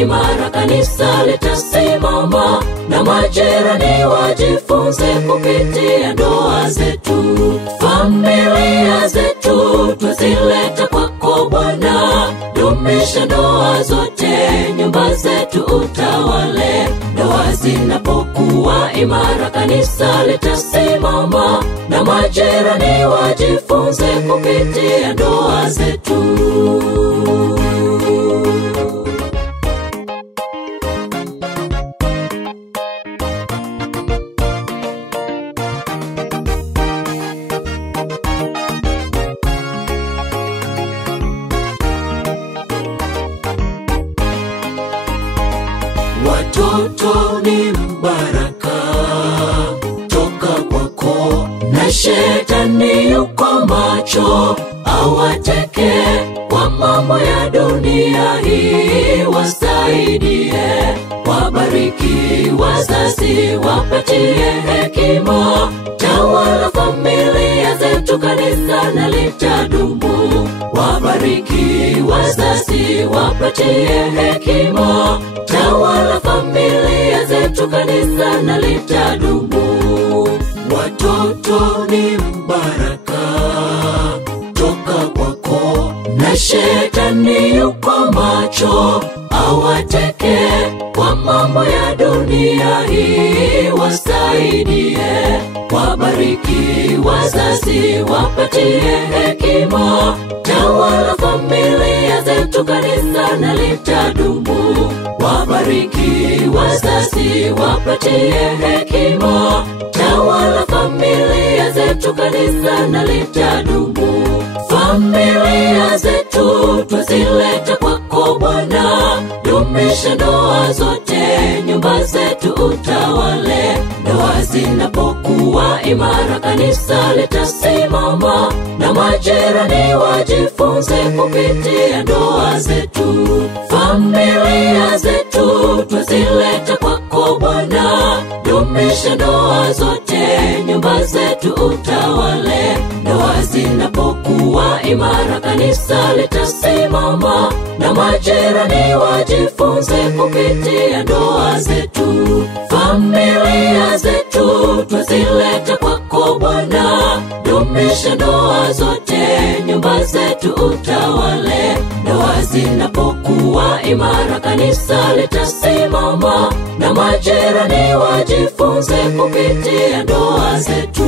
imara, kanisa litasimama, na majirani wajifunze kupitia ndoa zetu. Familia zetu twazileta kwako Bwana, dumisha ndoa zote, nyumba zetu utawale. Ndoa zinapokuwa imara, kanisa litasimama, na majirani wajifunze kupitia ndoa zetu. Watoto ni mbaraka toka kwako, na shetani yuko macho awateke kwa mambo ya dunia hii. Wasaidie, wabariki wazazi, wapatie hekima, tawala familia zetu, kanisa na litadumu. Wabariki wazazi, wapatie hekima, tawala familia zetu, kanisa na litadumu. Watoto ni mbaraka toka kwako, na shetani yuko macho awateke kwa mambo ya dunia hii. Wasaidie, wabariki wazazi, wapatie hekima, tawala familia zetu, kanisa na litadumu. Wabariki wazazi, wapatie hekima, tawala familia zetu, kanisa na litadumu. Familia zetu twazileta kwako Bwana, dumisha ndoa zote, nyumba zetu utawale. Ndoa zinapokuwa imara, kanisa litasimama, na majirani wajifunze kupitia ndoa zetu. Familia zetu twazileta kwako Bwana, dumisha ndoa zote, nyumba zetu utawale. Ndoa zinapokuwa imara, kanisa litasimama, na majirani wajifunze kupitia ndoa zetu. Familia zetu twazileta kwako Bwana, dumisha ndoa zote, nyumba zetu utawale. Ndoa zinapokuwa imara, kanisa litasimama, na majirani wajifunze kupitia ndoa zetu.